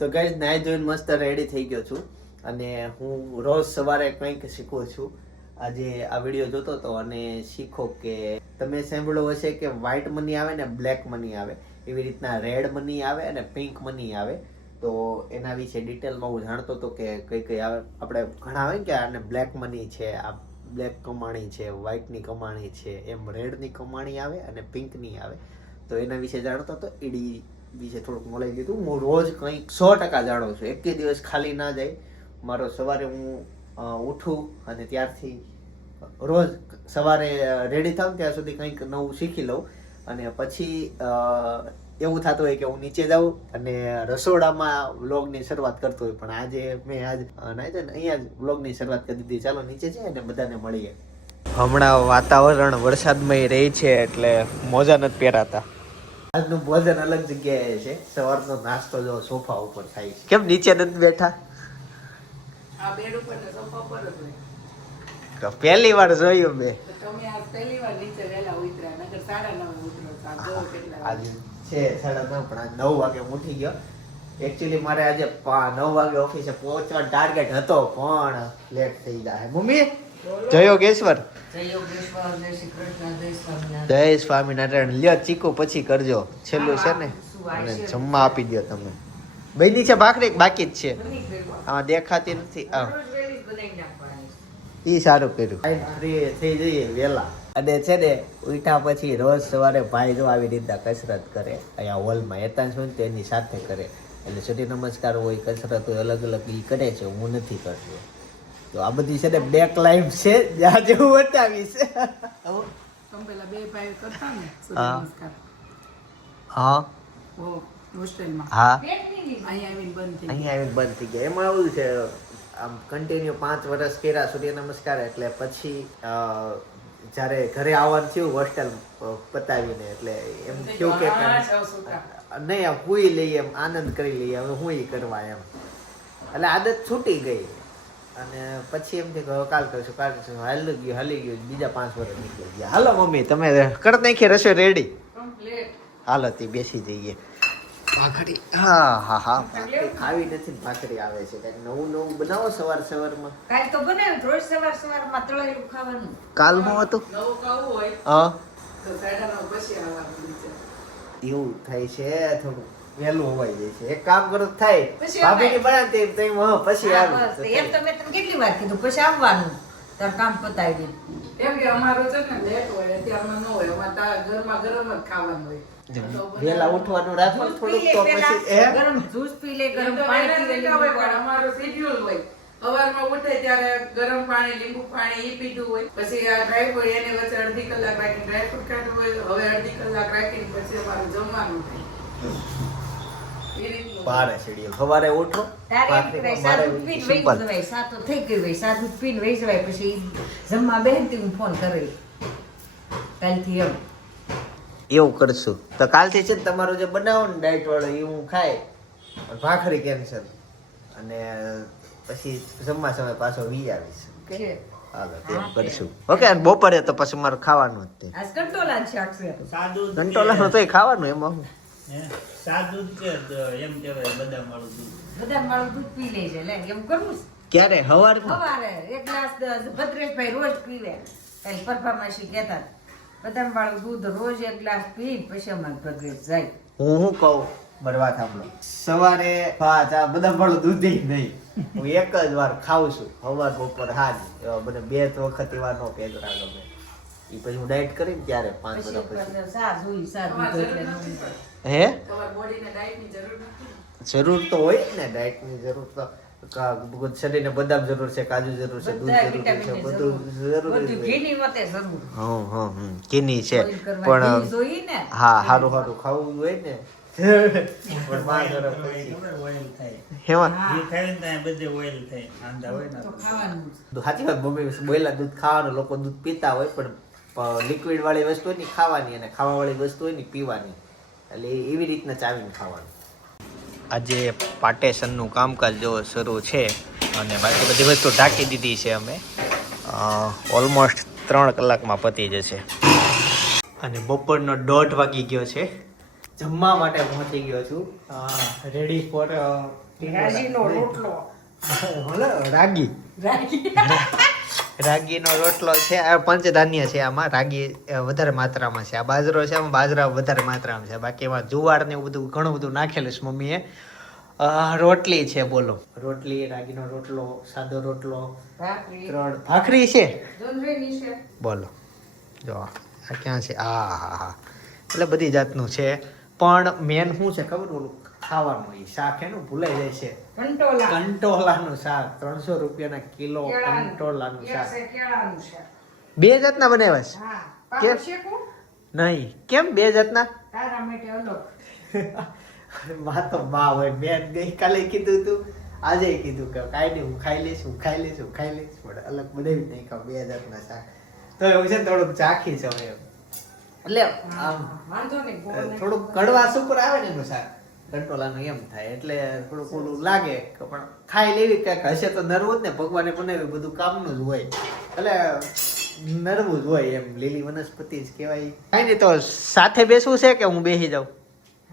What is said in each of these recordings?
તો ગાઈસ નાઈ ધોઈને મસ્ત રેડી થઈ ગયો છું અને હું રોજ સવારે કંઈક શીખું છું. આજે આ વિડીયો જોતો હતો અને શીખો કે તમે સાંભળ્યું હશે કે વ્હાઈટ મની આવે ને બ્લેક મની આવે, એવી રીતના રેડ મની આવે અને પિંક મની આવે. તો એના વિશે ડિટેલમાં હું જાણતો હતો કે કઈ કઈ આવે. આપણે ઘણા આવે કે આને બ્લેક મની છે, આ બ્લેક કમાણી છે, વ્હાઈટની કમાણી છે, એમ રેડની કમાણી આવે અને પિંકની આવે. તો એના વિશે જાણતો હતો. ઈડી વિશે થોડુંક નોલેજ લીધું. હું રોજ કંઈક 100% જાણું છું. એક દિવસ ખાલી ના જાય મારો. સવારે હું ઉઠું અને ત્યારથી રોજ સવારે રેડી થાઉં ત્યાં સુધી કંઈક નવું શીખી લઉં. અને પછી એવું થતું હોય કે હું નીચે જાઉં અને રસોડામાં વ્લોગની શરૂઆત કરતો હોય. પણ આજે મેં અહીંયા જ વ્લોગની શરૂઆત કરી દીધી. ચાલો નીચે જઈએ અને બધાને મળીએ. હમણાં વાતાવરણ વરસાદમય રહી છે એટલે મોજા નથી પહેરાતા. આજનું ભોજન અલગ જગ્યાએ છે. સવારનો નાસ્તો જો સોફા ઉપર થાય છે. કેમ નીચે નથી બેઠા? આ બેડ ઉપર ને સોફા પર જ હોય. તો પહેલી વાર જોયું મેં. તમે આ પહેલી વાર નીચે વહેલા ઉતર્યા, નકર 9:30 ઉતરો. આ જો કેટલા આજે છે 9:30 પણ આજ 9 વાગે ઉઠી ગયો. એકચ્યુઅલી મારે આજે 9 વાગે ઓફિસે પહોંચવાનો ટાર્ગેટ હતો પણ લેટ થઈ જાય. મમ્મી જય યોગેશ્વર. જય સ્વામિનારાયણ. લ્યો ચીકુ પછી કરજો, છેલ્લું છે ને. અને જમવા આપી દો તમે. બની છે ભાખરી બાકી જ છે. હા દેખાતી નથી. ઈ સારું કર્યું. ફ્રી થઈ જઈએ વેલા. અને છે ને ઉઠ્યા પછી રોજ સવારે ભાઈ જો આવી રીતના કસરત કરે અહીંયા હોલમાં. એતાંશ હોય ને તેની સાથે કરે. એટલે સૂર્ય નમસ્કાર હોય, કસરત હોય, અલગ અલગ ઈ કરે છે. હું નથી કરતો. તો આ બધી છે ને બેક લાઈફ છે, જ્યાં જેવું બતાવીશ. તમે પેલા બે ભાઈ કરતા ને સૂર્ય નમસ્કાર. હા ઓ હોસ્ટેલમાં. હા અહીંયા આવીને બંધ થઈ અહીંયા આવીને બંધ થઈ ગયા. એમાં આવું છે આમ કન્ટિન્યુ 5 વર્ષ કર્યા સૂર્ય નમસ્કાર. એટલે પછી જ્યારે ઘરે આવવાનું થયું હોસ્ટેલ પતાવીને, એટલે એમ થયું કે નહીં આમ હુઈ લઈએ, એમ આનંદ કરી લઈએ, હવે હું કરવા એમ. એટલે આદત છૂટી ગઈ. અને પછી એમ થયું કે કાલ કરશું હાલી ગયું. બીજા 5 વર્ષ નીકળી ગયા. હાલો મમ્મી તમે કરી નાખી રસોઈ રેડી? કમ્પ્લીટ. હાલો તે બેસી જઈએ. ભાખરી હા ભાખરી ખાવી નથી. ભાખરી આવે છે કંઈક નવું નવું બનાવો સવારમાં. કાલ તો બનાવ્યું રોજ સવારમાં તળેલું ખાવાનું. કાલ નું હતું નવું ખાવું હોય હા તો 9:30 પછી આવવાનું નીચે. એવું થાય છે. થોડું વહેલું હોવાઈ જાય છે. એક કામ કરો તો થાય પછી ભાભીની બનાવતી પછી હા, આવી બસ એમ તો મેં તમને કેટલી વાર કીધું પછી આવવાનું તાર કામ પતાવી દે. એમ કે અમારું છે ને લેટ હોય, અત્યારમાં ન હોય. અમારે ઘરમાં ગરમ જ ખાવાનું હોય. વહેલા ઉઠવાનું રાખો જ્યુસ થોડુંક પી તો લે પછી પેલા, ગરમ જ્યુસ પી લે, ગરમ પાણી પી લે. પણ અમારું શેડ્યુલ હોય. સવારમાં ઉઠે ત્યારે ગરમ પાણી, લીંબુ પાણી ઈ પીધું હોય. પછી આ ડ્રાય હોય એને વચ્ચે અડધી કલાક રાખીને ડ્રાય ફ્રૂટ ખાધું હોય. હવે અડધી કલાક રાખીને પછી અમારું જમવાનું થાય. એ રીતનું. બારે શેડ્યુલ. સવારે ઉઠો તારે એમ કરાય, સાદું પીને વહી જવાય, સાદું થઈ ગયું હોય, સાદું પીને વહી જવાય. પછી જમવા બેહતી હું ફોન કરેલી કાલથી એમ એવું કરશું. તો કાલથી છે ને તમારું જે બનાવો ને ડાયટ વાળું એ હું ખાય. ભાખરી કેન્સલ. અને પછી જમવા સમય પાછો વી આવીશ. છે. હાલો તેમ કરશું. ઓકે. અને બપોરે તો પછી મારે ખાવાનું જ આજ કંટોલાનું શાક છે. ઘંટોલા તો ખાવાનું એમાં હું. સાદું જ છે એમ કહેવાય. બદામ વાળું દૂધ. બદામ વાળું દૂધ પી લે છે. લે એમ કરવું છે. ક્યારે સવારમાં? સવારે એક ગ્લાસ ભદ્રેશભાઈ રોજ પીવે. કાલ પરફાર્મસી કહેતા બદામ વાળું દૂધ રોજ એક ગ્લાસ પી પછી અમારે ભદ્રેશ જાય. હું શું કહું મારી વાત સાંભળો. સવારે ચા બદામ વાળું દૂધ નહીં. હું એક જ વાર ખાઉં છું. સવાર બપોર સાંજ. મને 2 વખત એવા નો પેદરા ગમે. એ પછી હું ડાયટ કરીને ત્યારે 5 વર્ષ પછી. પછી સા જોઈ સા દૂધ એટલે ન હોય. હે તમારા બોડીને ડાયટની જરૂર નથી. જરૂર તો હોય જ ને. ડાયટની જરૂર તો શરીરને બદામ જરૂર છે, કાજુ જરૂર છે, દૂધ બધા જરૂર છે, વિટામિનની બધું જરૂરી બધું ઘીની મતે જરૂર. કીની છે બોઇલ કરવા પણ ઘી જોઈએ ને. હા સારું ખાવું હોય ને. પણ 5 વર્ષ પછી ખબર ઓઇલ થાય. હેમાં ઘી ખાય ને ત્યાં બધે ઓઇલ થાય. આંધા હોય ને તો ખાવાનું જ. સાચી વાત. મમ્મી બોયલા દૂધ ખાવાનું. લોકો દૂધ પીતા હોય પણ લિક્વિડ વાળી વસ્તુ હોય ને ખાવાની અને ખાવા વાળી વસ્તુ હોય ને પીવાની. એટલે એવી રીતના ચાવીને ખાવાનું. આજે પાર્ટેશનનું કામકાજ જો શરૂ છે અને બાકી બધી વસ્તુ ઢાંકી દીધી છે અમે. ઓલમોસ્ટ 3 કલાકમાં પતી જશે. અને બપોરનો 1:30 વાગી ગયો છે. જમવા માટે પહોંચી ગયો છું. રેડી ફોર રાજીનો રોટલો બોલો રાગી રાગીનો રોટલો છે. આ પંચધાન્ય છે. આમાં રાગી વધારે માત્રામાં છે. આ બાજરો છે, આમાં બાજરા વધારે માત્રામાં છે. બાકી એમાં જુવાર ને એવું બધું ઘણું બધું નાખેલું છે મમ્મીએ. રોટલી છે, બોલો રોટલી, રાગીનો રોટલો, સાદો રોટલો, ભાખરી 3 ભાખરી છે, જોંધળીની છે. બોલો જો આ ક્યાં છે. હા એટલે બધી જાતનું છે. પણ મેન શું છે ખબર, ઓલું ખાવાનું એ શાક એનું ભૂલાઈ જાય છે. કંટોલા કંટોલાનું શાક 300 રૂપિયાના કિલો. કેળાનું. કંટોલાનું શાક કેળાનું શાક. 2 જાતના બનાવ્યા છે. હા કેમ? પાપડ શેકું નહીં, કેમ 2 જાતના? તારા માટે અલગ. માં તો માં હોય. મેં ગઈકાલે કીધું તું, આજે કીધું કે કાંઈ નહીં, હું ખાઈ લઈશ પણ અલગ બનાવી નહીં ખાવ 2 જાતના શાક. તો એવું છે ને થોડુંક ચાખી છે હવે. એટલે આમ વાંધો નહીં ગોળ ને થોડુંક કડવાશ ઉપર આવે ને એનું શાક કંટોલાનું એમ થાય. એટલે થોડુંક ઓલું લાગે કે પણ ખાઈ લેવી કંઈક હશે તો નરવું જ ને. ભગવાને બનાવ્યું બધું કામનું જ હોય એટલે નરવું જ હોય એમ. લીલી વનસ્પતિ જ કહેવાય. કાંઈ નહીં, તો સાથે બેસવું છે કે હું બેસી જાઉં?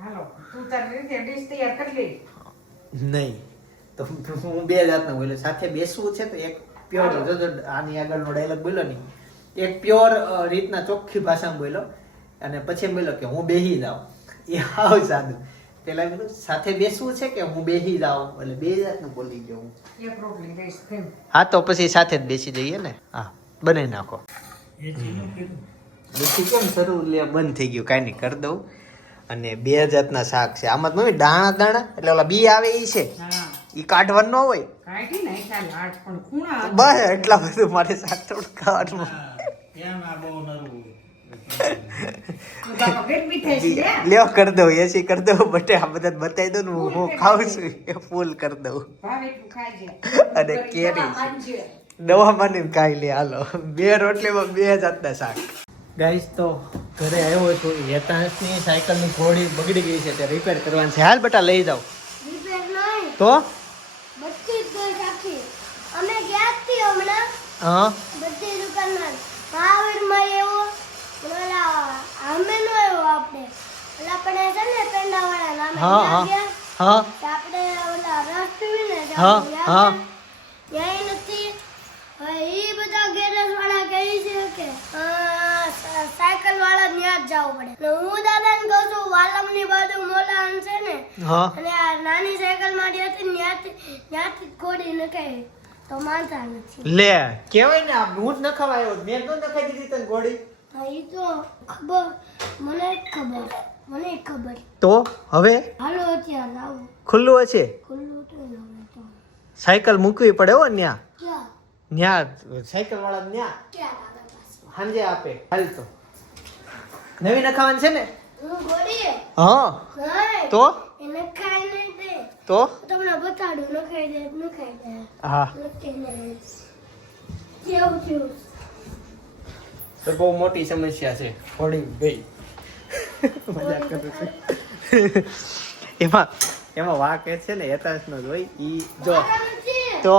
હાલો તું તારી રીતે ડીશ તૈયાર કરી લે. નહીં તો હું 2 જાતના બોલ્યો. સાથે બેસવું છે તો એક પ્યોર, જો આની આગળનો ડાયલોગ બોલ્યો નહીં, એક પ્યોર રીતના ચોખ્ખી ભાષામાં બોલ્યો અને પછી એમ બોલ્યો કે હું બેસી જાઉં. એ હાવ સાદું. પેલા કીધું સાથે બેસવું છે કે હું બેસી જાઉં, એટલે 2 જાતનું બોલી ગયો હું. એક રોટલી દઈશ કેમ? હા તો પછી સાથે જ બેસી જઈએ ને. હા બનાવી નાખો. એચીનું કીધું. બેસી કેમ શરૂ લે બંધ થઈ ગયું, કાંઈ નહીં કરી દઉં. અને 2 જાતના શાક છે આમાં. મમ્મી દાણા એટલે ઓલા બી આવે એ છે, હા એ કાઢવાનું ન હોય. કાઢી નાખ ચાલ આઠ પણ ખૂણા બસ એટલા બધું મારે શાક થોડું ખાવાનું. હા, એમ આ બહુ નરવું. બાપા ગરમી થાય છે લે. લ્યો કરી દઉં, એસી કરી દઉં. બટે આ બધા બતાવી દઉં ને હું ખાઉં છું એ ફૂલ કરી દઉં. ભાવે તું ખાજે. અને કેરી છે. માનજે. દવા માની ખાઈ લે. હાલો 2 રોટલીમાં 2 જાતના શાક. ગાઈસ તો ઘરે આવ્યો છું. યતાંશની સાયકલની ઘોડી બગડી ગઈ છે, તે રિપેર કરવાની છે. હાલ બેટા લઈ જાઓ. રિપેર નહીં, તો બધી જ ગઈ આખી. અમે ગયા જ છીએ હમણાં હા બધી દુકાનમાં. મહાવીરમાં એવો ઓલા આમે નો એવો આપણે ઓલા આપણે છે ને પેંડાવાળા નામે હા ત્યાં હા ગયા. હા તો આપણે ઓલા રસ પીવીને તો હા, આપણે ગયા હા. ત્યાં ઈ નથી. હવે ઈ બધા ગેરેજ વાળા કહે છે કે સાયકલ વાળા ત્યાં જ જવું પડે. ને હું દાદાને કહું છું વાલમની બાજુ મોલાન છે ને, હા અને આ નાની સાયકલ મારી હતી ને ત્યાંથી જ ખોડી નખાવી તો માનતા નથી. લે કેવાય ને, આ હું જ નખાવા આવ્યો. મેં તો નખાઈ દીધી તને ઘોડી. હા ઈ તો ખબર, મને જ ખબર. તો હવે હાલો અત્યારે આવું ખુલ્લું હશે. ખુલ્લું તો ન હોય તો સાયકલ મૂકવી પડે હો ન્યા. ક્યાં સાયકલ વાળા ન્યા ક્યાં આગળ પાછું સાંજે આપે. હાલ તો નવી નખાવાની છે ને. હું ગોળી હા નહીં તો એને ખાઈ નહીં દે. તો તમને બતાડું નખાઈ દે. હા નખાઈ દે કેવું થયું. તો બહુ મોટી સમસ્યા છે. ઘોડી ગઈ. મજાક કરું છું. એમાં વાક એ છે ને યતાંશનો જ હોય. ઈ જો મારા નથી. તો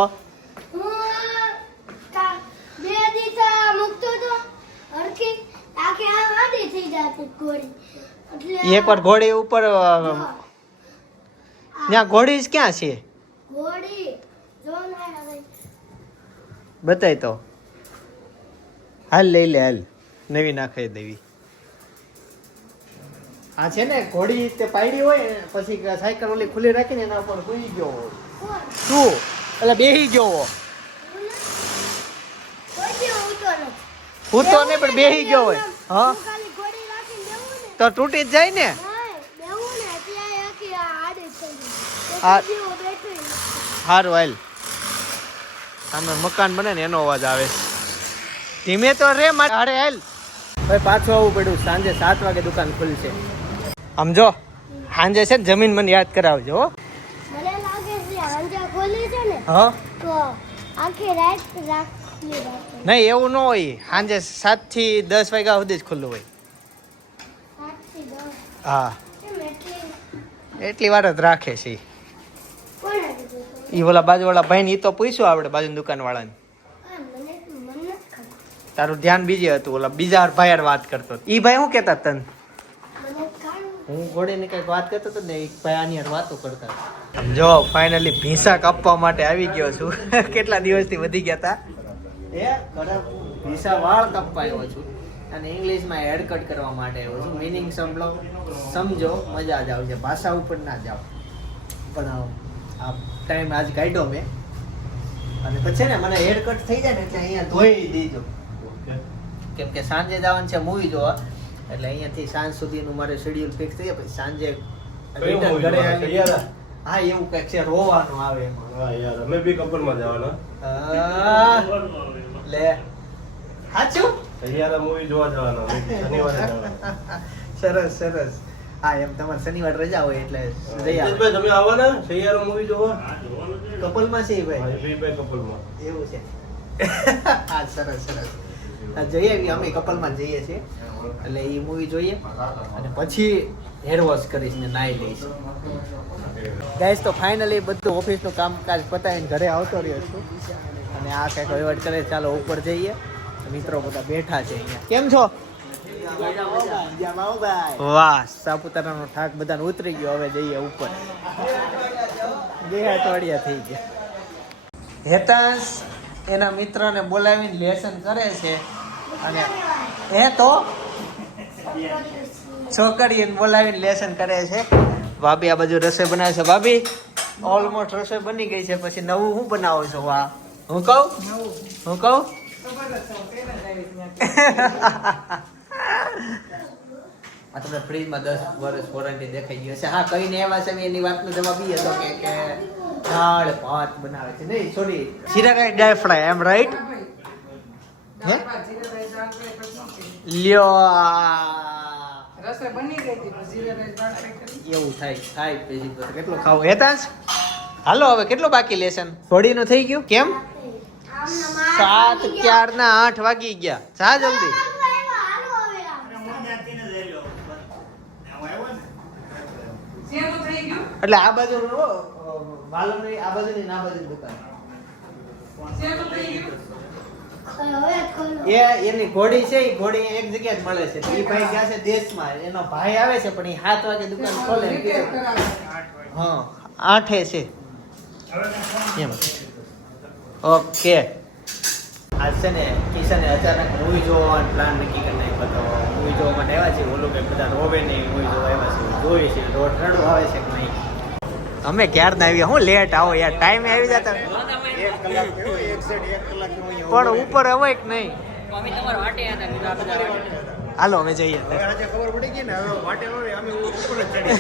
હું બે દીધા મૂકતો તો હરખી આખી આ વાડી થઈ જતી ઘોડી. એટલે એકવાર ઘોડી ઉપર ત્યાં ઘોડી જ ક્યાં છે ઘોડી જો ના આવે. બતાય તો. હાલ લઈ લે, હાલ નવી નાખાઈ દેવી. આ છે ને ઘોડી તે પાડી હોય ને પછી સાયકલ ઓલી ખુલ્લી રાખીને એના ઉપર સુઈ ગયો હોય. કોણ? શું એટલે બેહી ગયો હો. કોઈ દી ઊંચો નથી. હું તો નહીં પણ બેહી ગયો હોય. હા હું ખાલી ઘોડી રાખીને બેહું ને. તો તૂટી જ જાય ને. નહીં, બેહું ને ત્યાં આખી આ આડી થઈ ગઈ. આ- તો હું બેઠો ય નથી. સારું હાલ. સામે મકાન બને ને એનો અવાજ આવે. ધીમે તો રે મારે. અરે હાલ ભાઈ પાછું આવવું પડ્યું. સાંજે 7 વાગે દુકાન ખુલશે. આમ જો સાંજે છે ને જમીન મને યાદ કરાવજો હો. મને લાગે છે હાંજા ખોલી છે ને હા તો આખી રાત રાખી રાખી નહીં એવું ન હોય. સાંજે 7 થી 10 વાગ્યા સુધી જ ખુલ્લું હોય. 7 થી 10. હા કેમ એટલી એટલી વાર જ રાખે છે ઈ. કોણે કીધું? ઈ ઓલા બાજુવાળા ભાઈને ઈ તો પૂછ્યું આપણે બાજુની દુકાનવાળાને. હા, મને નથી ખબર. તારું ધ્યાન બીજે હતું. ઓલા બીજા ભાઈ હારે વાત કરતો. ઈ ભાઈ શું કહેતા તને? મને કાંઈ હું ઘોડીની કંઈક વાત કરતો હતો ને એક ભાઈ આની હારે વાતો કરતા હતા. જો ફાઇનલી ભીંસા કાપવા માટે આવી ગયો છું. કેટલા દિવસથી વધી ગયા હતા ભીંસા વાળ કાપવા આવ્યો છું અને ઇંગ્લિશમાં હેર કટ કરવા માટે આવ્યો છું. મિનિંગ સમજો મજા જ આવશે, ભાષા ઉપર ના જાઓ. પણ આ ટાઈમ આજ કાઢ્યો મેં અને પછી ને મને હેર કટ થઈ જાય ને એટલે અહીંયા ધોઈ દીધો, કેમ કે સાંજે જવાનું છે મૂવી જોવા, એટલે અહીંયાથી સાંજ સુધીનું મારે શેડ્યુલ ફિક્સ થઈ જાય. પછી સાંજે રિટર્ન ઘરે આવી. હા એવું કંઈક છે, રોવાનું આવે એમાં. હા યાર અમે બી કપલમાં જવાના. લે સાચું સૈયારા મૂવી જોવા જવાના શનિવારે જવાના. સરસ સરસ. હા એમ તમારે શનિવાર રજા હોય એટલે જઈ આવો. ભાઈ તમે આવવાના સૈયારા મૂવી જોવા? કપલમાં છે ભાઈ? હા ભાઈ કપલમાં. એવું છે. હા સરસ સરસ. હા જઈએ આવી, અમે કપલમાં જઈએ છીએ એટલે એ મૂવી જોઈએ અને પછી હેર વોશ કરીશ ને નાઈ લઈશ. ગાઈસ તો ફાઇનલી બધું ઓફિસનું કામકાજ પતાવીને ઘરે આવતો રહ્યો છું અને આ કંઈક વહીવટ કરે. ચાલો ઉપર જઈએ, મિત્રો બધા બેઠા છે અહીંયા. કેમ છો? વાહ, સાપુતારાનો થાક બધાને ઉતરી ગયો. હવે જઈએ ઉપર. 2 અઠવાડિયા થઈ ગયા. હેતાંશ એના મિત્રને બોલાવીને લેસન કરે છે અને તો છોકરીને બોલાવીને લેસન કરે છે. ભાભી આ બાજુ રસોઈ બનાવે છે. ભાભી ઓલમોસ્ટ રસોઈ બની ગઈ છે, પછી નવું શું બનાવો છો? વાહ, હું કહું આ તમને ફ્રીજમાં 10 વર્ષ વોરંટી દેખાઈ ગયો છે. હા કઈને એવા છે એની વાતનો જવાબ એ હતો કે દાળ ભાત બનાવે છે. નહીં સોરી, જીરા રાઈસ દાળ ફ્રાય. એમ રાઈટ? દાળ ભાત, જીરા રાઈસ, દાળ ફ્રાય પછી ન કરી. લ્યો રસોઈ બની ગઈ હતી પછી જીરા રાઈસ, દાળ ફ્રાય કરી. એવું થાય પછી તો કેટલો ખાવું. હેતાંશ હાલો હવે કેટલું બાકી લેશન? થોડીનું થઈ ગયું? કેમ 7 ક્યારના 8 વાગી ગયા? જા જલ્દી. શેનું થઈ ગયું? એટલે આ બાજુ વાલમની આ બાજુની ના બાજુની દુકાન. શેનું થઈ ગયું? એની ઘોડી છે, એ ઘોડી એક જગ્યાએ જ મળે છે. એ ભાઈ ગયા છે દેશમાં, એનો ભાઈ આવે છે પણ એ 7 વાગે દુકાન ખોલે. હા 8 છે એમ. ઓકે. આજ છે ને કિશને અચાનક મૂવી જોવાનો પ્લાન નક્કી કરી નાખ્યો હતો. મૂવી જોવા માટે આવ્યા છે. ઓલું કંઈ બધા રોવે નહીં, મૂવી જોવા આવ્યા છે. જોઈએ છે રડું આવે છે કે નહીં. અમે ક્યારના આવ્યા? હું લેટ આવો યાર, ટાઈમે આવી જતા. 1 કલાક થયો, 1 કલાક પણ ઉપર હવે કે નહીં. હાલો અમે જઈએ. આજે ખબર પડી ગઈ ને, હવે વાટે નો અમે ઉપર જ ચડી.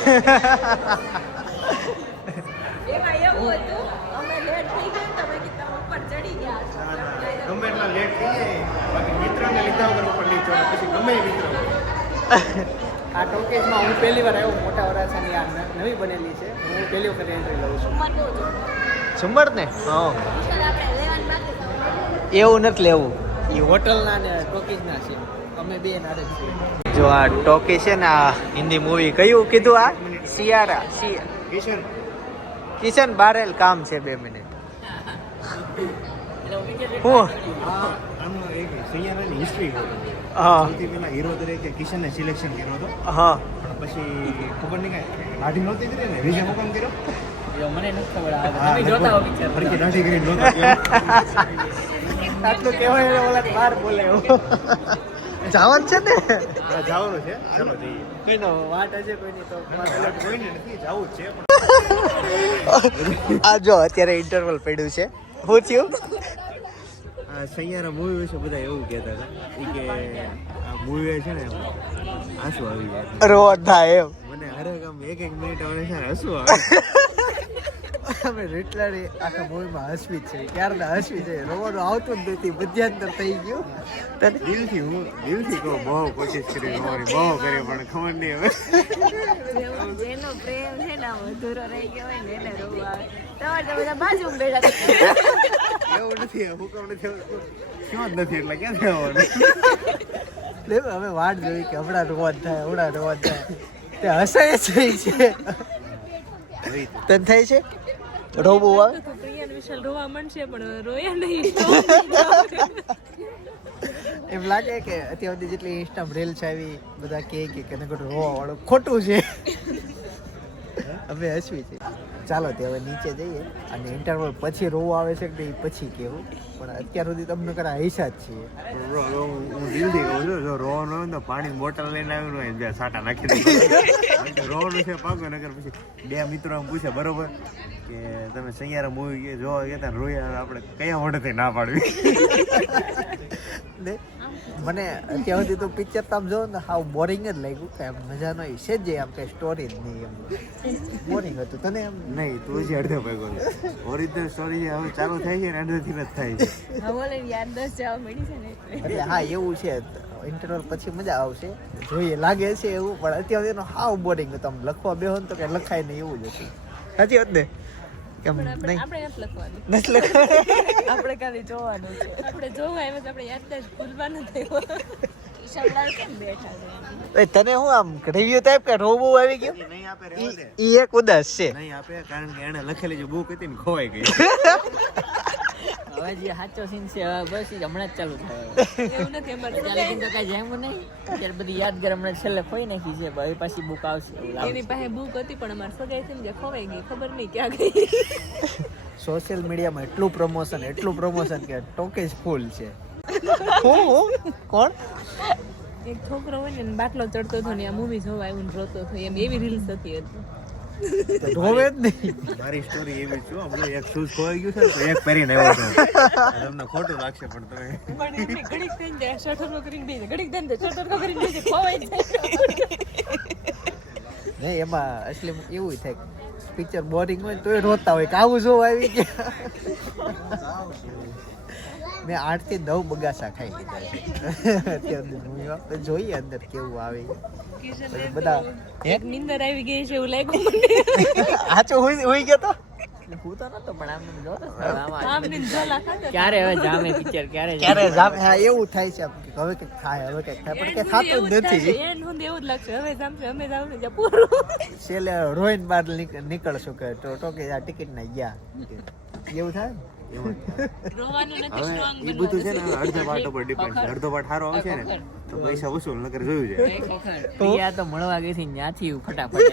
એમાં એવું હતું અમે લેટ થઈ ગયા તમે કીધું ઉપર ચડી ગયા છો. ગમે એટલા લેટ થઈ જાય બાકી મિત્રને લીધા વગર ઉપર નહીં ચડે. પછી ગમે એ મિત્ર આ ટોકેજમાં હું પહેલી વાર આવ્યો. મોટા વરાછાની આ નવી બનેલી છે. હું પહેલી વખત એન્ટ્રી લઉં છું. સુમર ને? હા આપણે લેવાનું બાકી હતું. એવું નથી લેવું, એ હોટલના ને ટોકીજના છે. અમે બે નારે છીએ. જો આ ટોકી છે ને, આ હિન્દી મૂવી કયું કીધું? આ સિયારા કિશન બારેલ. કામ છે 2 મિનિટ. હું સૈયારાની હિસ્ટ્રી હા સૌથી પહેલા હીરો તરીકે કિશનને સિલેક્શન કર્યો હતો. હા પણ પછી ખબર નહીં કાંઈ દાઢી નહોતી કરી ને, રીઝન હું કામ કર્યો? મને નથી ખબર. ફરકી દાઢી કરીને નહોતો કર્યો. આટલું કહેવાય ઓલા બાર બોલે જવાનું છે ને? હા, જવાનું છે. ચાલો જઈએ. કોઈનો વાટ હશે કોઈની તો કોઈને નથી જવું જ છે પણ આ જો અત્યારે ઇન્ટરવલ પડ્યું છે. શું થયું? આ સૈયારા મૂવી વિશે બધા એવું કહેતા હતા ઈ કે આ મૂવી છે ને આંસુ આવી જાય. રોજ થાય એમ. મને હરેક આમ 1 મિનિટ આવે છે ને હસવું આવે. અમે રીટલાની આખા મૂવીમાં હસવી જ છે. ક્યારના હસવી છે, રોવાનું આવતું જ નથી. મધ્યાંતર થઈ ગયું. દિલથી કહું બહુ કોશિશ કરી રોવાની, બહુ કરી પણ ખબર નહીં હવે. જેનો પ્રેમ છે ને આમ અધૂરો રહી ગયો હોય ને એને રોવા આવે. તમારે તો બધા બાજુમાં બેઠા હતા. એવું નથી, હુકમ નથી, શું જ નથી એટલે ક્યાં થવાનું. અમે વાટ જોઈ કે હમણાં રોજ થાય. તે હસાય છે. તને થાય છે? રોવું આવે તો પ્રિયા ને વિશાલ રોવા માંડશે પણ રોયા નહીં એમ લાગે કે અત્યાર સુધી જેટલી ઇન્સ્ટા રીલ્સ આવી બધા કે નકર રોવા વાળું ખોટું છે હવે હસવી છે ચાલો તે હવે નીચે જઈએ અને ઇન્ટરવલ પછી રોવું આવે છે કે પછી કેવું પણ અત્યાર સુધી તમને કરા હૈસા જ છીએ હું દિલથી કહું છું જો રોવાનું હોય ને તો પાણીની બોટલ લઈને આવ્યું હોય બે સાટા નાખી દે રોવાનું છે પાકો નકર પછી બે મિત્રો આમ પૂછે બરોબર કે તમે સૈયારા મૂવી જોવા ગયા હતા રોયા આપણે કયા મોઢેથી ના પાડવી ને મને અત્યાર સુધી તો પિક્ચર તો આમ જોઉં ને હાવ બોરિંગ જ લાગ્યું કે આમ મજા ન આવી છે જ આમ કઈ સ્ટોરી જ નહીં એમ બોરિંગ હતું તને એમ નહીં તું હજી અડધો ભાગ્યો ઓરિજિનલ સ્ટોરી હવે ચાલુ થાય છે ને અડધેથી જ થાય છે હા બોલે યાર 10 જવા મળી છે ને એટલે હા એવું છે ઇન્ટરવલ પછી મજા આવશે જોઈએ લાગે છે એવું પણ અત્યારે એનો હાવ બોરિંગ હતું આમ લખવા બેહો ને તો કઈ લખાય નહીં એવું જ હતું સાચી વાત ને કેમ નહીં આપણે નથી લખવાનું નથી લખવા આપણે ખાલી જોવાનું છે આપણે જોવા આવ્યા તો આપણે યાદ જ ભૂલવાનું થયું શબ્દાર કેમ બેઠા છે તને હું આમ રિવ્યુ ટાઈપ કે રોવું આવી ગયું નહીં આપે રહેવા દે ઈ એક ઉદાસ છે નહીં આપે કારણ કે એને લખેલી જે બુક હતી ને ખોવાઈ ગઈ હવે જે સાચો સીન છે બસ ઈ હમણાં જ ચાલુ થાય એવું નથી અમારે લેકિન તો કઈ જેમ નહીં અત્યારે બધી યાદગાર હમણાં છેલ્લે ખોઈ નાખી છે હવે પાછી બુક આવશે એવું લાગે એની પાસે બુક હતી પણ અમારે સગાઈ થઈને જે ખોવાઈ ગઈ ખબર નહીં ક્યાં ગઈ સોશિયલ મીડિયામાં એટલું પ્રમોશન કે ટોકેજ ફૂલ છે હું કોણ એક છોકરો હોય ને બાટલો ચડતો હતો ને આ મૂવી જોવા આવ્યું ને રોતો હતો એમ એવી રીલ્સ હતી રોવે જ નહીં મારી સ્ટોરી એવી છું હમણાં એક શૂઝ ખોવાઈ ગયું છે ને તો એક પહેરીને આવ્યો છું તમને ખોટું લાગશે પણ તમે પણ એમને ઘડીક થઈને જાય શટર કરીને બેસે ઘડીક થઈને શટર કરીને બેસે ખોવાઈ જાય નહીં એમાં અસલી એવું થાય પિક્ચર બોરિંગ હોય તોય રોતા હોય કે આવું જોવા આવી ગયા મેં 8 થી 9 બગાસા ખાઈ લીધા છે અત્યારે મૂવીમાં જોઈએ અંદર કેવું આવે પછી બધા એક નીંદર આવી ગઈ છે એવું લાગ્યું મને આચો હોઈ ગયો તો હું તો નતો પણ આમ જોતો આમ ને ઝોલા ખાતા ક્યારે હવે જામે પિક્ચર ક્યારે જામે હા એવું થાય છે આમ કે હવે કંઈક થાય પણ કંઈ થતું જ નથી એન હું એવું જ લાગશે હવે જામશે અમે જાવ ને જ્યાં પૂરું છેલ્લે રોઈને બહાર નીકળશું કે ટોકે આ ટિકિટ ના ગયા એવું થાય ને રોવાનું નથી હવે સ્ટ્રોંગ એ બધું છે ને અડધા પાર્ટ ઉપર ડિપેન્ડ છે અડધો પાર્ટ સારો આવશે ને તો પૈસા વસૂલ નકર જોયું છે પ્રિયા તો મળવા ગઈ હતી ત્યાંથી ફટાફટ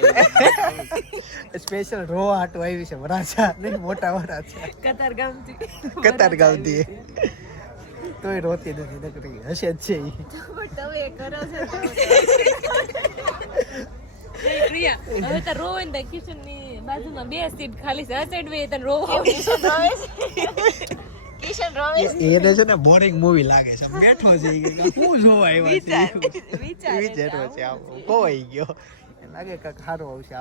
સ્પેશિયલ રો હાટો આવી છે વરાછા નહીં મોટા વરાછા કતાર ગામથી કતાર ગાવતી તોય રોતી નથી નકરી હશે જ છે ઈ તમે કરો છો પ્રિયા હવે તો રોવે ને કિચન ની બાજુમાં 2 સીટ ખાલી છે આ સાઈડ વે તને રોવા કિશન રોવે એને છે ને બોરિંગ મૂવી લાગે છે બેઠો છે ઈ કે હું જોવા આવ્યા છે વિચારો છે આમ કોઈ ગયો લાગે કે સારું આવશે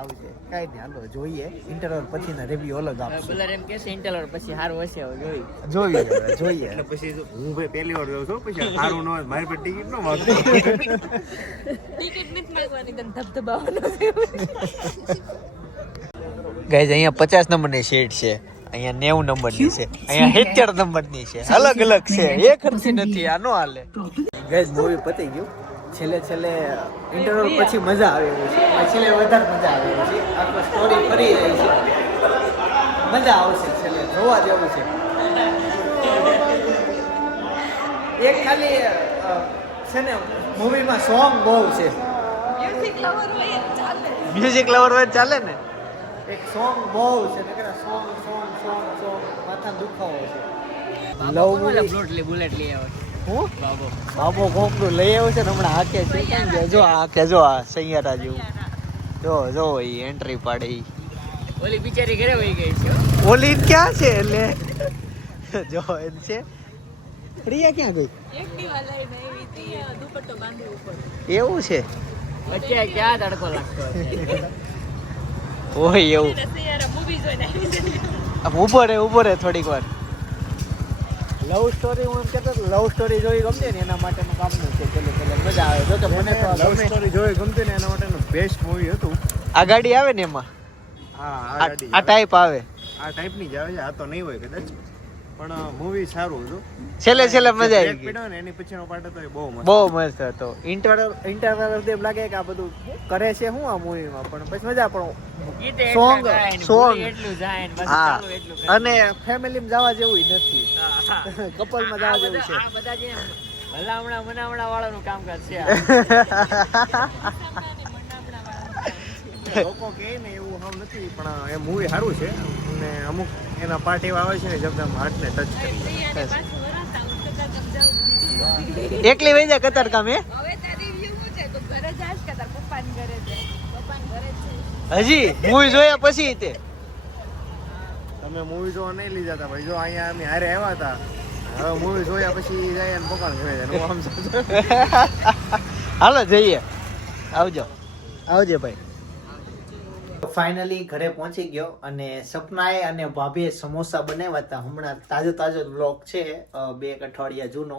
કઈ નહીં હાલો જોઈએ ઇન્ટરવલ પછીના રિવ્યુ અલગ આપશું બોલર એમ કે ઇન્ટરવલ પછી હાર હશે હવે જોઈએ એટલે પછી હું ભાઈ પહેલી વાર જોઉં છું પછી સારું ન હોય મારી પર ટિકિટ ન માંગતો ટિકિટ નથી માંગવાની તને ધબધબાવાનો ગાઈઝ અહીંયા 50 નંબરની સીટ છે અહીંયા 90 નંબરની છે અહીંયા 70 નંબરની છે અલગ અલગ છે એક હરખી નથી આ નો હાલે ગાઈઝ મૂવી પતી ગયું છેલ્લે ઇન્ટરવલ પછી મજા આવે એવું છે છેલ્લે વધારે મજા આવે એવું છે આખો સ્ટોરી ફરી રહી છે મજા આવશે છેલ્લે જોવા જેવું છે એક ખાલી છે ને મૂવીમાં સોંગ બહુ છે મ્યુઝિક લવર હોય ચાલે ને એક સોંગ બહુ છે નકર સોંગ માથા દુખાવો છે લવ મૂવી બુલેટ લઈ આવ્યો હું બાબો કોકનું લઈ આવ્યો છે ને હમણાં હાકે છે કેમ કે જો આ સૈયારા જેવું જો ઈ એન્ટ્રી પાડે ઈ ઓલી બિચારી ઘરે વહી ગઈ છે ઓલી ક્યાં છે એટલે જો એમ છે પ્રિયા ક્યાં ગઈ એક્ટિવા લઈને આવી હતી દુપટ્ટો બાંધી ઉપર એવું છે અત્યારે ક્યાં તડકો લાગતો ઓય એવું યાર મૂવી જોઈને આવી છે આમ ઊભો રહે થોડીક વાર લવ સ્ટોરી હું એમ કહેતો લવ સ્ટોરી જોઈ ગમતી ને એના માટેનું કામનું છે પેલે મજા આવે જો કે મને તો લવ સ્ટોરી જોઈ ગમતી ને એના માટેનું બેસ્ટ મૂવી હતું આ ગાડી આવે ને એમાં હા આ ટાઈપ આવે આ ટાઈપની જ આવે છે આ તો નહીં હોય કદાચ પણ મૂવી સારું હતું. છેલ્લે છેલ્લે મજા આવી બ્રેક ગઈ, પડ્યો ને એની પછીનો પાર્ટ હતો એ બહુ મસ્ત. બહુ મસ્ત હતો. ઇન્ટરવલ એમ લાગે કે આ બધું કરે છે શું આ મૂવીમાં, પણ પછી મજા પણ સોંગ હા, અને ફેમિલીમાં જવા જેવું નથી, કપલમાં જવા જેવું છે. બધા જે ભલામણા મનામણા વાળાનું કામકાજ છે લોકો કહે ને એવું હાવ નથી, પણ એ મૂવી સારું છે અને અમુક એના પાર્ટ એવા આવે છે ને જેમ હાર્ટને ટચ કરી દે. એકલી વહી જાય કતાર કામ. હવે તારી રિવ્યુ શું છે? તું ઘરે જાસ કે તાર પપ્પાને ઘરે છે? પપ્પાને ઘરે છે. હજી મૂવી જોયા પછી તે તમે મૂવી જોવા નહીં લઈ જતા ભાઈ, જો અહીંયા અમે હારે આવ્યા હતા, હવે મૂવી જોયા પછી જાય ને પપ્પાને ઘરે જાય. હું આમ સમજો. હાલો જઈએ, આવજો, આવજે ભાઈ. ફાઇનલી ઘરે પહોંચી ગયો અને સપનાએ અને ભાભીએ સમોસા બનાવ્યા હતા. હમણાં તાજો બ્લોગ છે, 2 અઠવાડિયા જૂનો,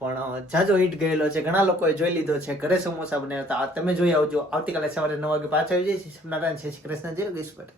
પણ જાજો હિટ ગયેલો છે. ઘણા લોકોએ જોઈ લીધો છે. ઘરે સમોસા બનાવ્યા હતા, તમે જોઈ આવજો. આવતીકાલે સવારે 9 વાગે પાછા આવી જઈશ. સપના જય શ્રી કૃષ્ણ, જય ગીશ્વર.